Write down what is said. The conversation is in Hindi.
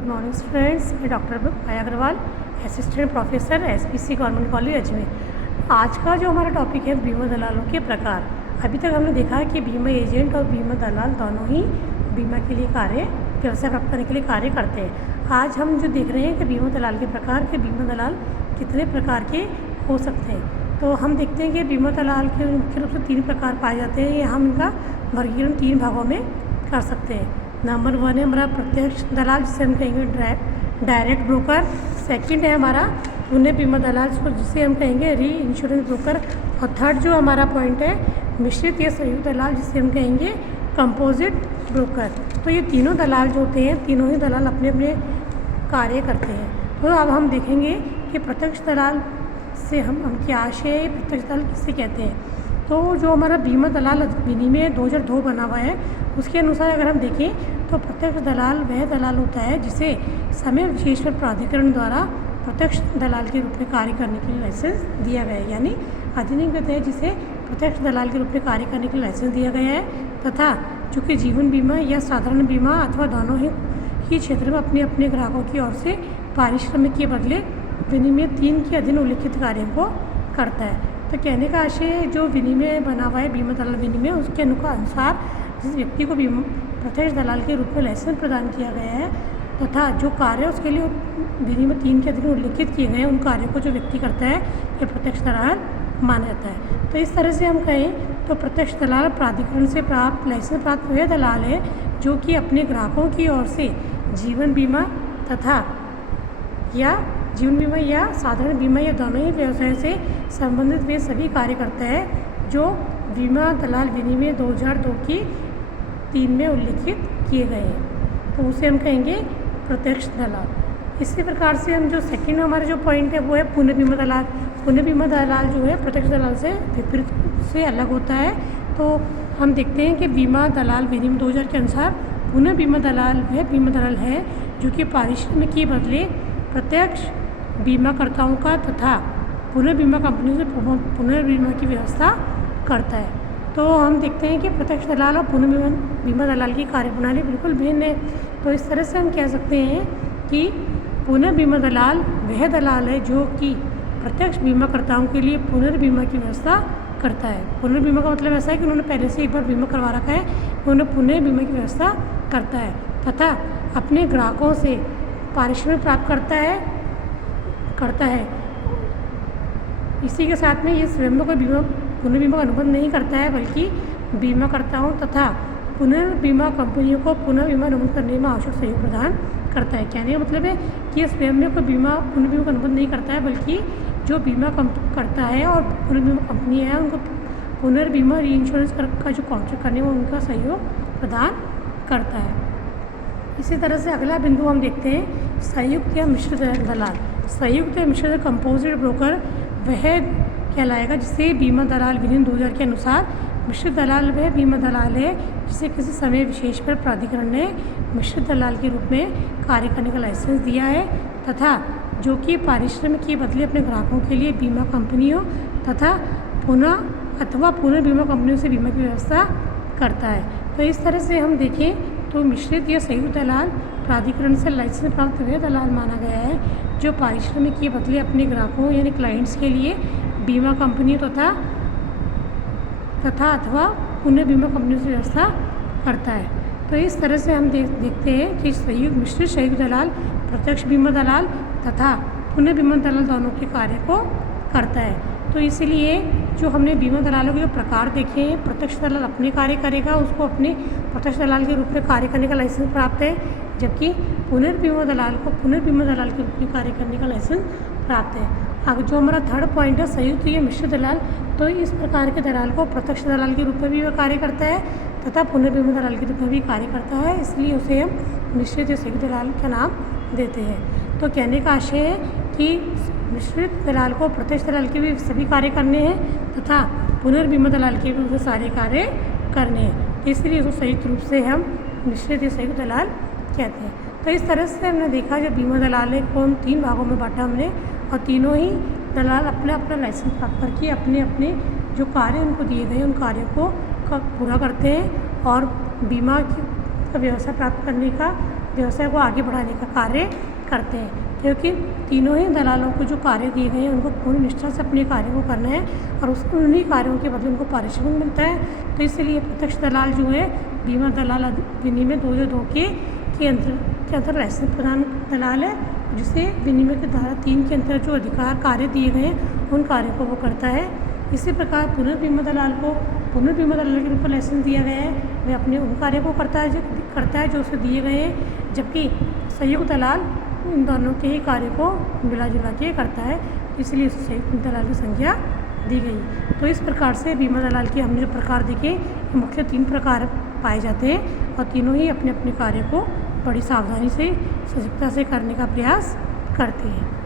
Good morning students. मैं doctor Paya Agrawal, assistant professor SPC government college Ajmer. आज का जो हमारा टॉपिक है बीमा दलालों के प्रकार। अभी तक हमने देखा है कि बीमा एजेंट और बीमा दलाल दोनों ही बीमा के लिए व्यवसाय प्राप्त करने के लिए कार्य करते हैं। आज हम जो देख रहे हैं कि बीमा दलाल के प्रकार के बीमा दलाल कितने प्रकार के हो सकते हैं। तो हम देखते हैं कि बीमा दलाल के मुख्य रूप से 3 प्रकार पाए जाते हैं। हम इनका वर्गीकरण 3 भागों में कर सकते हैं। नंबर 1 है हमारा प्रत्यक्ष दलाल, जिसे हम कहेंगे डायरेक्ट ब्रोकर। सेकंड है हमारा पुनः बीमा दलाल, जिसे हम कहेंगे री इंश्योरेंस ब्रोकर। और थर्ड जो हमारा पॉइंट है मिश्रित या संयुक्त दलाल, जिसे हम कहेंगे कंपोजिट ब्रोकर। तो ये तीनों दलाल जो होते हैं, तीनों ही दलाल अपने अपने कार्य करते हैं। तो अब हम देखेंगे कि प्रत्यक्ष दलाल से हम क्या आशय है, प्रत्यक्ष दलाल किससे कहते हैं। तो जो हमारा बीमा दलाल विनिमय 2002 बना हुआ है, उसके अनुसार अगर हम देखें तो प्रत्यक्ष दलाल वह दलाल होता है जिसे समय विशेष पर प्राधिकरण द्वारा प्रत्यक्ष दलाल के रूप में कार्य करने के लिए लाइसेंस दिया गया है। यानी अधिनियम कहते हैं जिसे प्रत्यक्ष दलाल के रूप में कार्य करने के लिए लाइसेंस दिया गया है, तथा चूँकि जीवन बीमा या साधारण बीमा अथवा दोनों ही क्षेत्र में अपने अपने ग्राहकों की ओर से पारिश्रमिक के बदले विनिमय 3 के अधीन उल्लिखित कार्यों को करता है। तो कहने का आशय जो विनिमय बना हुआ है बीमा दलाल विनिमय, उसके अनुसार जिस व्यक्ति को प्रत्यक्ष दलाल के रूप में लाइसेंस प्रदान किया गया है तथा जो कार्य उसके लिए विनिमय 3 के अधीन उल्लिखित किए गए हैं, उन कार्यों को जो व्यक्ति करता है ये प्रत्यक्ष दलाल माना जाता है। तो इस तरह से हम कहें तो प्रत्यक्ष दलाल प्राधिकरण से प्राप्त लाइसेंस प्राप्त वह दलाल है जो कि अपने ग्राहकों की ओर से जीवन बीमा या साधारण बीमा या दोनों ही व्यवसाय से संबंधित वे सभी कार्य करता है जो बीमा दलाल विनिमय 2002 की 3 में उल्लिखित किए गए हैं। तो उसे हम कहेंगे प्रत्यक्ष दलाल। इसी प्रकार से हम जो सेकंड हमारा जो पॉइंट है वो है पुनः बीमा दलाल। पुनः बीमा दलाल जो है प्रत्यक्ष दलाल से विपरीत से अलग होता है। तो हम देखते हैं कि बीमा दलाल विनिमय 2000 के अनुसार पुनः बीमा दलाल वह बीमा दलाल है जो कि पारिश्रमिक के बदले प्रत्यक्ष बीमाकर्ताओं का तथा पुनः बीमा कंपनियों से पुनर्बीमा की व्यवस्था करता है। तो हम देखते हैं कि प्रत्यक्ष दलाल और पुनः बीमा दलाल की कार्यप्रणाली बिल्कुल भिन्न है। तो इस तरह से हम कह सकते हैं कि पुनः बीमा दलाल वह दलाल है जो कि प्रत्यक्ष बीमाकर्ताओं के लिए पुनर्बीमा की व्यवस्था करता है। पुनर्बीमा का मतलब ऐसा है कि उन्होंने पहले से एक बार बीमा करवा रखा है, उन्होंने पुनः बीमा की व्यवस्था करता है तथा अपने ग्राहकों से पारिश्रमिक प्राप्त करता है। इसी के साथ में ये स्वयं में कोई पुनर्बीमा का अनुबंध नहीं करता है, बल्कि बीमाकर्ताओं तथा पुनर्बीमा कंपनियों को पुनर्बीमा अनुबंध करने में आवश्यक सहयोग प्रदान करता है। कहने का मतलब है कि ये स्वयं में कोई पुनर्बीमा का अनुबंध नहीं करता है, बल्कि जो बीमा करता है और पुनर्बीमा कंपनी है उनको पुनर्बीमा री इंश्योरेंस का जो कॉन्ट्रैक्ट करने में उनका सहयोग प्रदान करता है। इसी तरह से अगला बिंदु हम देखते हैं संयुक्त या मिश्रित दलाल। संयुक्त या मिश्रित कंपोजिट ब्रोकर वह कहलाएगा जिसे बीमा दलाल विनियम 2000 के अनुसार मिश्रित दलाल वह बीमा दलाल है जिसे किसी समय विशेष पर प्राधिकरण ने मिश्रित दलाल के रूप में कार्य करने का लाइसेंस दिया है तथा जो कि पारिश्रमिक के बदले अपने ग्राहकों के लिए बीमा कंपनियों तथा पुनः बीमा कंपनियों से बीमा की व्यवस्था करता है। तो इस तरह से हम देखें तो मिश्रित या संयुक्त दलाल प्राधिकरण से लाइसेंस प्राप्त वह दलाल माना गया है जो पारिश्रमिक के बदले अपने ग्राहकों यानी क्लाइंट्स के लिए बीमा कंपनियों तथा अथवा पुनः बीमा कंपनियों से व्यवस्था करता है। तो इस तरह से हम देखते हैं कि मिश्रित संयुक्त दलाल प्रत्यक्ष बीमा दलाल तथा पुनः बीमा दलाल दोनों के कार्य को करता है। तो इसलिए जो हमने बीमा दलालों के जो प्रकार देखे हैं, प्रत्यक्ष दलाल अपने कार्य करेगा, उसको अपने प्रत्यक्ष दलाल के रूप में कार्य करने का लाइसेंस प्राप्त है, जबकि पुनर्बीमा दलाल को पुनर्बीमा दलाल के रूप में कार्य करने का लाइसेंस प्राप्त है। अब जो हमारा थर्ड पॉइंट है संयुक्त या मिश्रित दलाल, तो इस प्रकार के दलाल को प्रत्यक्ष दलाल के रूप में भी वह कार्य करता है तथा पुनर्बीमा दलाल के रूप में भी कार्य करता है, इसलिए उसे हम मिश्रित या संयुक्त दलाल का नाम देते हैं। तो कहने का आशय है कि मिश्रित दलाल को प्रत्यक्ष दलाल के भी सभी कार्य करने हैं तथा पुनर्बीमा दलाल के भी सारे कार्य करने हैं, इसलिए उसको संयुक्त रूप से हम मिश्रित या संयुक्त दलाल कहते हैं। तो इस तरह से हमने देखा जो बीमा दलाल है को 3 भागों में बांटा हमने, और तीनों ही दलाल अपना लाइसेंस प्राप्त करके अपने अपने जो कार्य उनको दिए गए उन कार्यों को पूरा करते हैं और बीमा का व्यवसाय प्राप्त करने का व्यवसाय को आगे बढ़ाने का कार्य करते हैं, क्योंकि तीनों ही दलालों को जो कार्य दिए गए हैं उनको पूरी निष्ठा से अपने कार्य को करना है और उन्हीं कार्यों के बदले उनको पारिश्रमिक मिलता है। तो इसलिए प्रत्यक्ष दलाल जो है बीमा दलाल विनिमय 2002 के अंतर्गत लाइसेंस प्रदान दलाल है, जिसे विनिमय के धारा 3 के अंतर्गत जो अधिकार कार्य दिए गए हैं उन कार्यों को वो करता है। इसी प्रकार पुनर्बीमा दलाल को पुनर्बीमा दलाल के रूप में लाइसेंस दिया गया है, वह अपने उन कार्यों को करता है जो उसे दिए गए हैं, जबकि संयुक्त दलाल इन दोनों के ही कार्य को मिला जुला के करता है, इसलिए उसे संयुक्त दलाल की संख्या दी गई। तो इस प्रकार से बीमा दलाल के हमने जो प्रकार देखे, मुख्य 3 प्रकार पाए जाते हैं और तीनों ही अपने अपने कार्य को बड़ी सावधानी से सजगता से करने का प्रयास करते हैं।